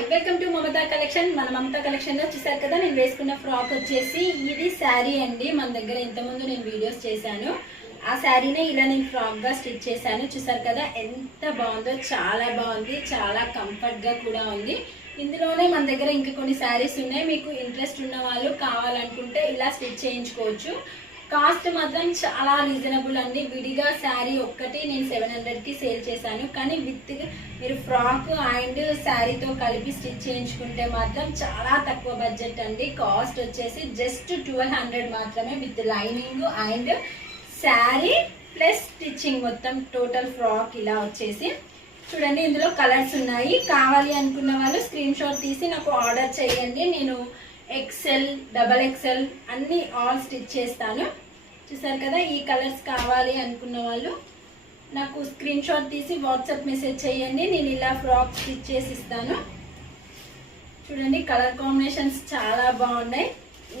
Hi welcome to Mamata collection. మన Mamata collection లో చూసారు కదా, నేను వేసుకున్న ఫ్రాక్ వచ్చేసి ఇది శారీ అండి. మన దగ్గర ఇంతకుముందు నేను వీడియోస్ చేశాను. ఆ శారీనే ఇలా నేను ఫ్రాక్ గా స్టిచ్ చేశాను. చూసారు కదా ఎంత బాగుందో, చాలా బాగుంది, చాలా కంఫర్ట్ గా కూడా ఉంది. ఇందులోనే మన దగ్గర ఇంకా కొన్ని శారీస్ ఉన్నాయి. మీకు ఇంట్రెస్ట్ ఉన్న వాళ్ళు కావాలనుకుంటే ఇలా స్టిచ్ చేయించుకోవచ్చు. కాస్ట్ మాత్రం చాలా రీజనబుల్ అండి. విడిగా శారీ ఒక్కటి నేను 700కి సేల్ చేశాను. కానీ విత్ మీరు ఫ్రాక్ అండ్ శారీతో కలిపి స్టిచ్ చేయించుకుంటే మాత్రం చాలా తక్కువ బడ్జెట్ అండి. కాస్ట్ వచ్చేసి జస్ట్ 1200 మాత్రమే, with lining and sari plus stitching మొత్తం టోటల్ ఫ్రాక్ ఇలా వచ్చేసి. చూడండి ఇందులో కలర్స్ ఉన్నాయి. కావాలి అనుకున్న వాళ్ళు స్క్రీన్ షాట్ తీసి నాకు ఆర్డర్ చేయండి. నేను XL, XXL అన్ని ఆల్ స్టిచ్ చేస్తాను. చూసారు కదా, ఈ కలర్స్ కావాలి అనుకున్న వాళ్ళు నాకు స్క్రీన్ షాట్ తీసి వాట్సాప్ మెసేజ్ చేయండి. నేను ఇలా ఫ్రాక్ స్టిచ్ చేసి ఇస్తాను. చూడండి కలర్ కాంబినేషన్స్ చాలా బాగున్నాయి.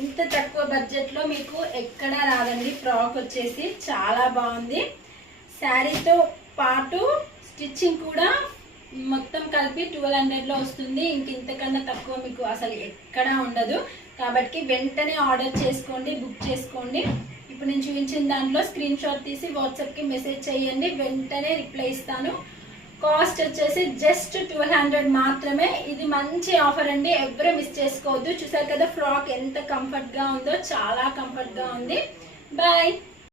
ఇంత తక్కువ బడ్జెట్లో మీకు ఎక్కడా రాదండి. ఫ్రాక్ వచ్చేసి చాలా బాగుంది. శారీతో పాటు స్టిచ్చింగ్ కూడా మొత్తం కలిపి 1200లో వస్తుంది. ఇంతకన్నా తక్కువ మీకు అసలు ఎక్కడా ఉండదు. కాబట్టి వెంటనే ఆర్డర్ చేసుకోండి, బుక్ చేసుకోండి. ఇప్పుడు నేను చూపించిన దాంట్లో స్క్రీన్ షాట్ తీసి వాట్సాప్కి మెసేజ్ చేయండి, వెంటనే రిప్లై ఇస్తాను. కాస్ట్ వచ్చేసి జస్ట్ 1200 మాత్రమే. ఇది మంచి ఆఫర్ అండి, ఎవరు మిస్ చేసుకోవద్దు. చూసారు కదా ఫ్రాక్ ఎంత కంఫర్ట్గా ఉందో, చాలా కంఫర్ట్గా ఉంది. బాయ్.